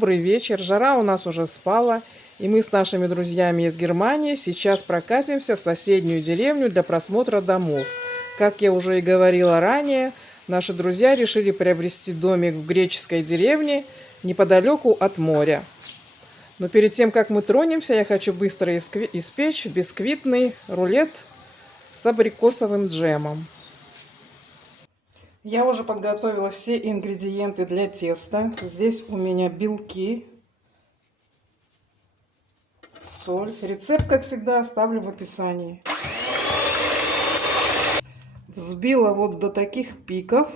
добрый вечер. Жара у нас уже спала, и мы с нашими друзьями из Германии сейчас прокатимся в соседнюю деревню для просмотра домов. Как я уже и говорила ранее, наши друзья решили приобрести домик в греческой деревне неподалеку от моря. Но перед тем, как мы тронемся, я хочу быстро испечь бисквитный рулет с абрикосовым джемом. Я уже подготовила все ингредиенты для теста. Здесь у меня белки, соль. Рецепт, как всегда, оставлю в описании. Взбила вот до таких пиков.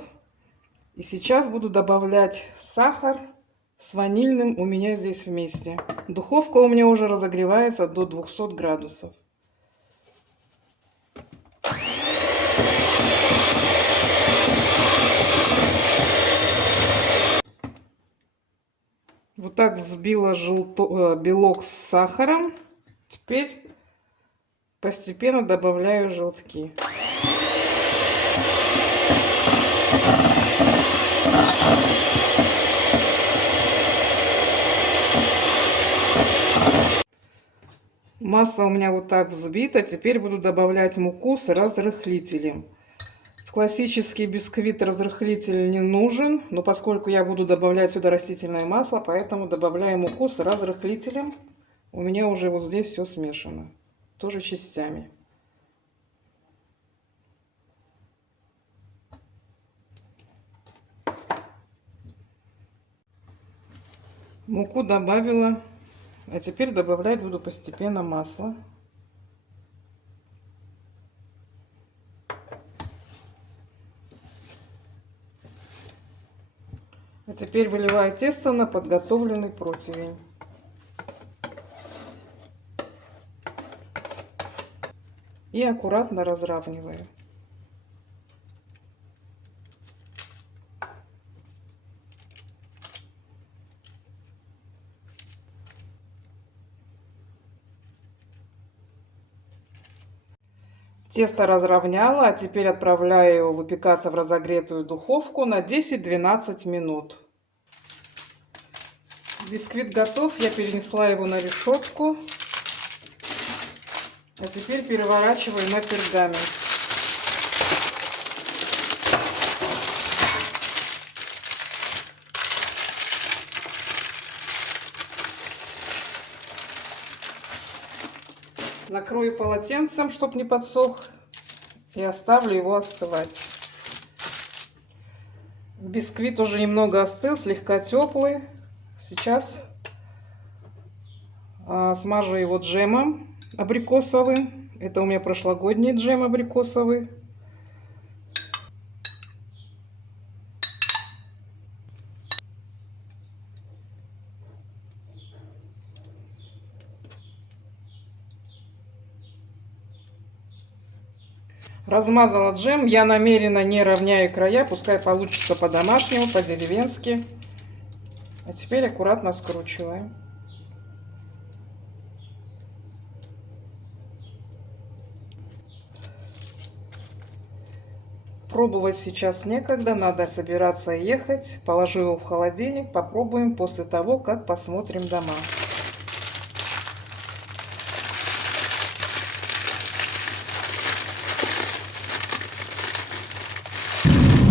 И сейчас буду добавлять сахар с ванильным у меня здесь вместе. Духовка у меня уже разогревается до 200 градусов. Вот так взбила белок с сахаром. Теперь постепенно добавляю желтки. Масса у меня вот так взбита. Теперь буду добавлять муку с разрыхлителем. В классический бисквит разрыхлитель не нужен, но поскольку я буду добавлять сюда растительное масло, поэтому добавляю муку с разрыхлителем. У меня уже вот здесь все смешано, тоже частями. Муку добавила, а теперь добавлять буду постепенно масло. А теперь выливаю тесто на подготовленный противень. И аккуратно разравниваю. Тесто разровняла, а теперь отправляю его выпекаться в разогретую духовку на 10-12 минут. Бисквит готов, я перенесла его на решетку. А теперь переворачиваю на пергамент. Накрою полотенцем, чтобы не подсох, и оставлю его остывать. Бисквит уже немного остыл, слегка теплый. Сейчас смажу его джемом абрикосовым. Это у меня прошлогодний джем абрикосовый. Размазала джем. Я намеренно не равняю края, пускай получится по-домашнему, по-деревенски. А теперь аккуратно скручиваем. Пробовать сейчас некогда, надо собираться и ехать. Положу его в холодильник, попробуем после того, как посмотрим дома.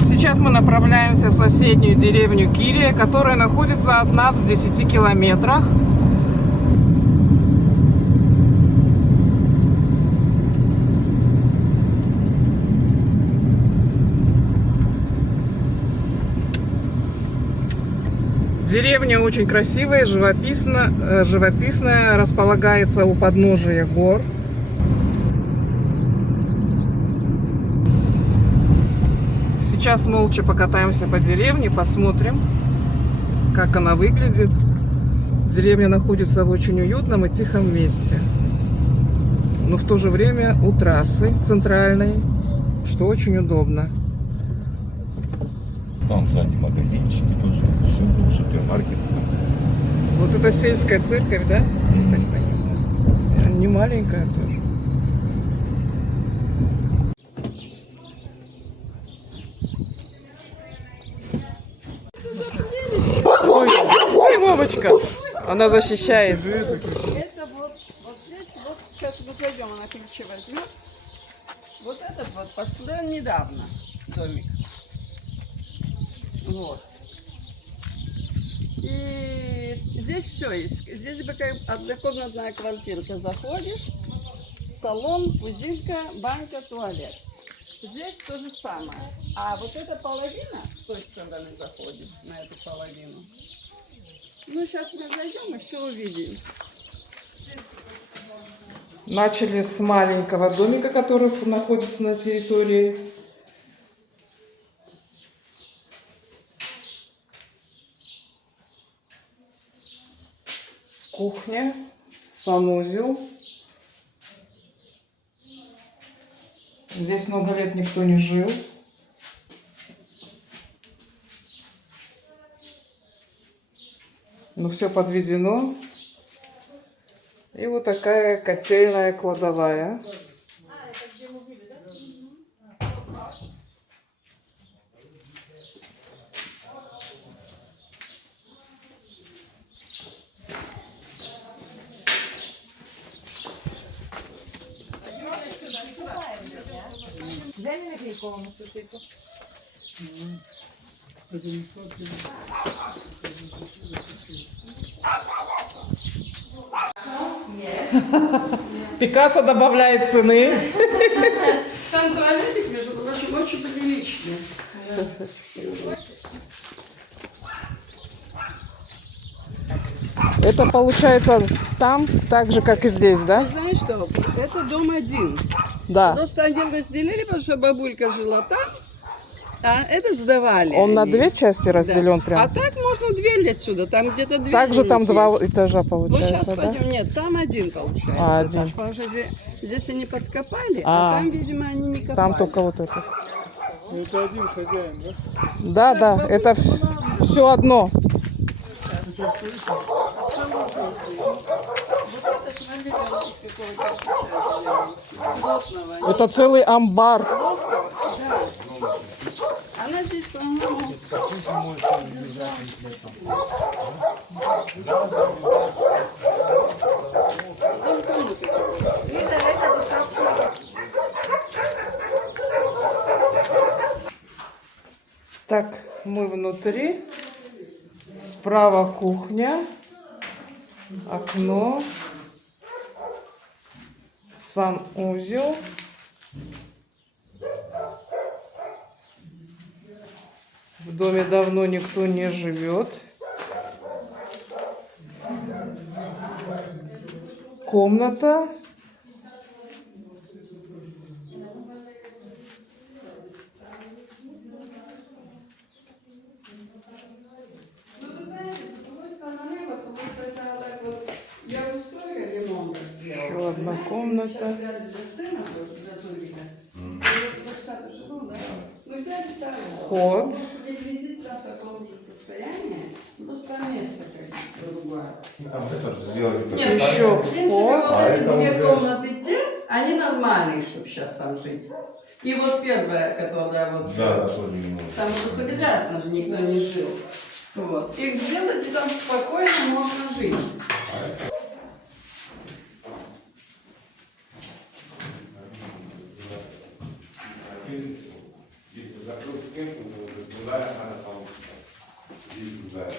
Сейчас мы направляемся в соседнюю деревню Кирия, которая находится от нас в 10 километрах. Деревня очень красивая, живописная, располагается у подножия гор. Сейчас молча покатаемся по деревне, посмотрим, как она выглядит. Деревня находится в очень уютном и тихом месте, но в то же время у трассы центральной, что очень удобно. Там сзади магазинчики тоже, все, супермаркет. Вот это сельская церковь, да? Не маленькая тоже. Ой, Вовочка! Она защищает. Это вот здесь, вот сейчас мы зайдем, она ключи возьмет. Вот этот вот построен недавно домик. Вот. И здесь все есть. Здесь как однокомнатная квартирка. Заходишь, салон, кузинка, банька, туалет. Здесь то же самое. А вот эта половина, с той стороны заходим, на эту половину. Ну, сейчас мы зайдем и все увидим. Начали с маленького домика, который находится на территории. Кухня, санузел. Здесь много лет никто не жил. Но все подведено. И вот такая котельная кладовая. Дай мне наклейку вам на сушилку. Пикассо добавляет цены. Там туалетик, между прочим, очень приличный. Это получается там, так же, как и здесь, да? Ты знаешь что? Это дом один. Да. Просто один разделили, потому что бабулька жила там, а это сдавали. Он на они. две части разделен Да. прям. А так можно дверь отсюда, там где-то дверь. Также там есть. два этажа Вот сейчас получается, да? пойдем. Нет, там один получается. А, один. этаж, потому что здесь они подкопали, А. а там, видимо, они не копали. Там только вот это. Это один хозяин, да? Да, да, это все одно. Вот это, смотрите, он из какого кирпича сделан. Из плотного. Это целый амбар. Да. Она здесь, по-моему... Так, мы внутри. Справа кухня, окно, санузел. В доме давно никто не живет. Комната. Еще одна комната. Вход. Там это сделали как Нет, Еще в принципе, вход. вот А эти это две уже- комнаты те, они нормальные, чтобы сейчас там жить. И вот первая, которая вот... Да, да, тоже не может. Там уже согласно же никто не жил. Вот. Их сделать, и там спокойно можно жить. Если закрыть стенку, то другая она получится. Здесь другая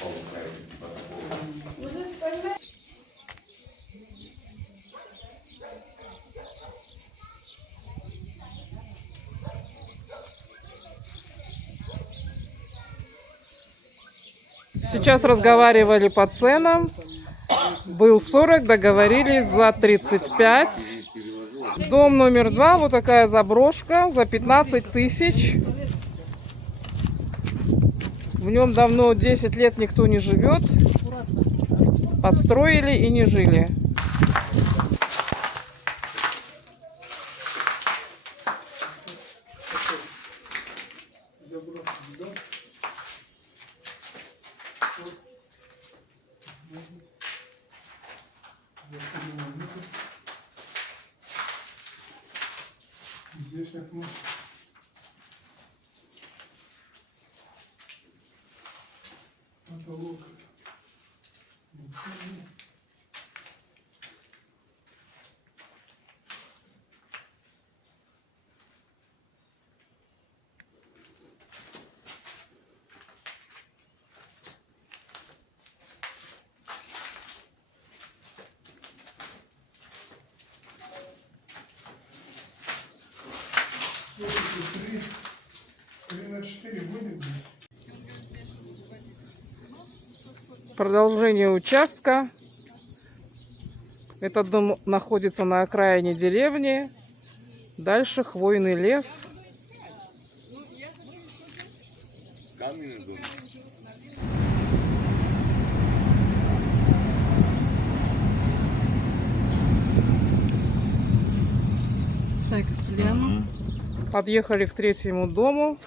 получается. Типа такого. Сейчас разговаривали по ценам. Был 40, договорились за 35. Дом номер 2, вот такая заброшка за 15 тысяч. В нем давно 10 лет никто не живет. Построили и не жили. Здесь окно. Потолок. 3 на 4 будет? Продолжение участка. Этот дом находится на окраине деревни. Дальше хвойный лес. Каменный дом. Так, прямо. Подъехали к третьему дому.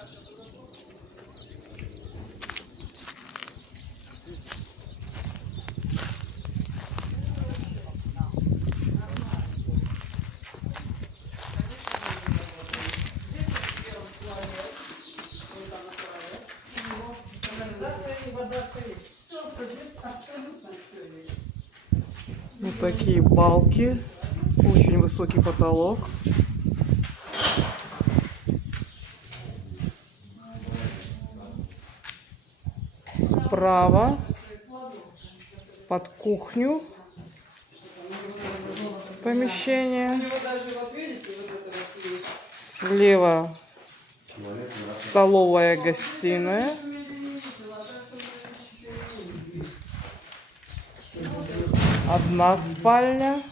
Вот такие балки. Очень высокий потолок. Справа под кухню помещение. Слева столовая, гостиная. Одна спальня.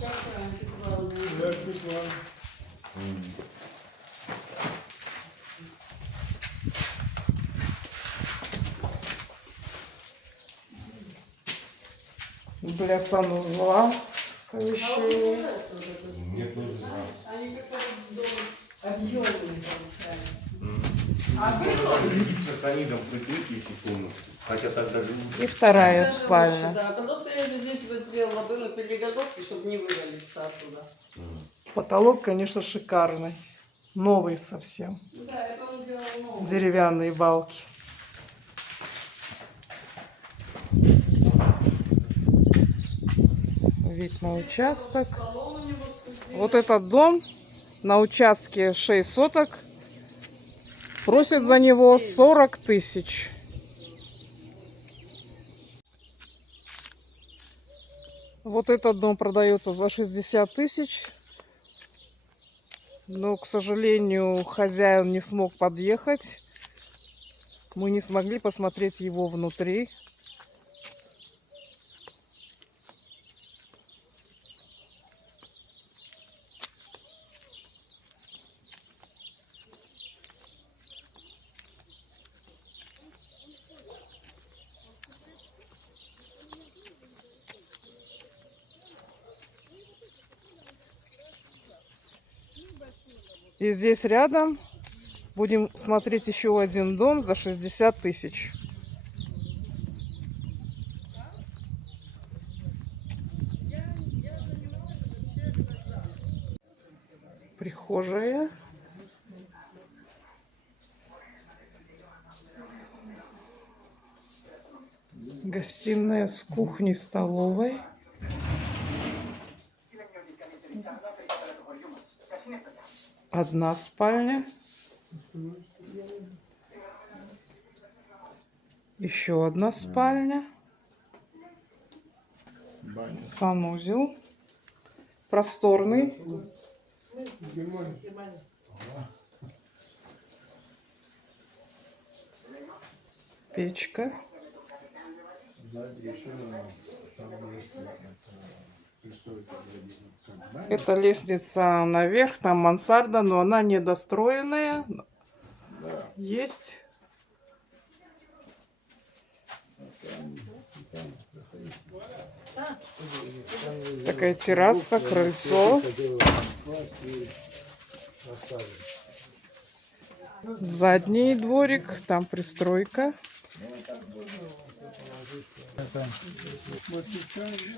Для санузла помещение. Мне тоже да. С анидом прикрыть, если комнату. Хотя так даже лучше. И вторая спальня. Да, просто я бы здесь вот сделала бы на перегородке, чтобы не вывалиться оттуда. Потолок, конечно, шикарный. Новый совсем. Да, это он делал новый. Деревянные балки. Вид на участок. Вот этот дом на участке 6 соток. Просят за него 40 тысяч. Вот этот дом продается за 60 тысяч. Но, к сожалению, хозяин не смог подъехать. Мы не смогли посмотреть его внутри. И здесь рядом будем смотреть еще один дом за 60 тысяч. Прихожая. Гостиная с кухней, столовой. Одна спальня. Еще одна спальня. Санузел. Просторный. Печка. Это лестница наверх, там мансарда, но она недостроенная. Есть. Такая терраса, крыльцо. Задний дворик, там пристройка.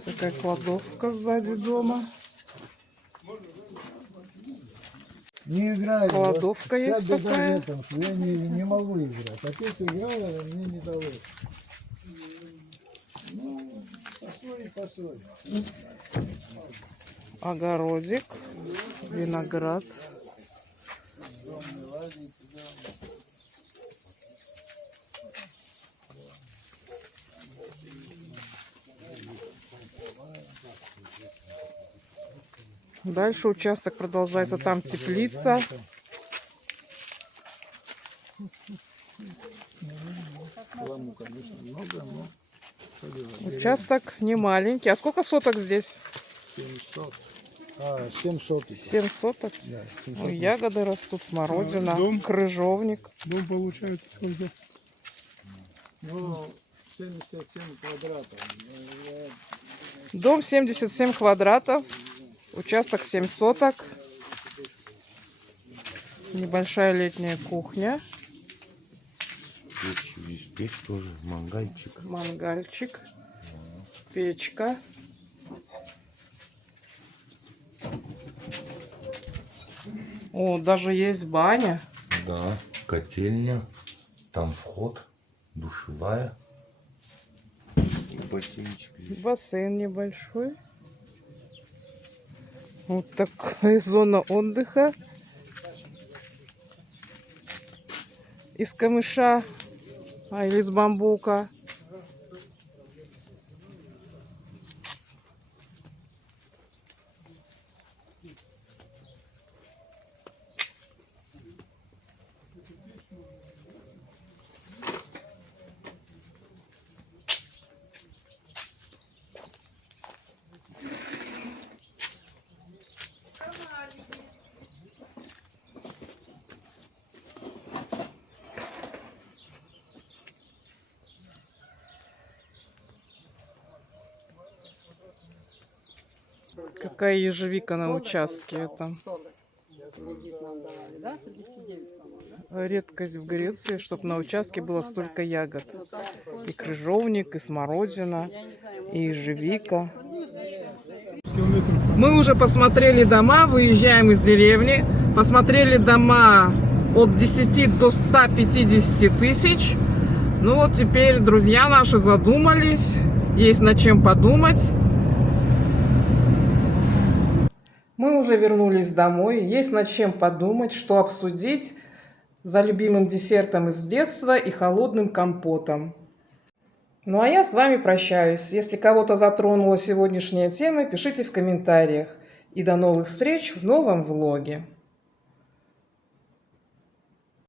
Такая кладовка сзади дома. Не играю. Кладовка Вся есть беда такая. в этом, что я не могу играть. Отец играл, а мне не дало. Ну, постой. Огородик, виноград. Дальше участок продолжается, там теплица. Участок не маленький. А сколько соток здесь? 700. 7 соток. 7 соток? Да, 7 Ну, соток. ягоды растут, смородина, Дом. крыжовник. Дом получается сколько? Ну, 77 квадратов. Дом 77 квадратов. Участок 7 соток. Небольшая летняя кухня. Печь, испечь тоже, мангальчик. Мангальчик. Печка. О, даже есть баня. Да, котельня, там вход, душевая. Бассейнчик. Бассейн небольшой. Вот такая зона отдыха. Из камыша, или из бамбука. Какая ежевика на участке. Это Кредит нам давали, да? 39, по-моему, да? редкость в Греции, чтобы на участке было столько ягод. Ну, так, И крыжовник, и смородина, я не знаю, и ежевика. Километров. Мы уже посмотрели дома, выезжаем из деревни. Посмотрели дома от 10 до 150 тысяч. Ну вот теперь друзья наши задумались. Есть над чем подумать. Мы уже вернулись домой. Есть над чем подумать, что обсудить за любимым десертом из детства и холодным компотом. Ну а я с вами прощаюсь. Если кого-то затронула сегодняшняя тема, пишите в комментариях. И до новых встреч в новом влоге.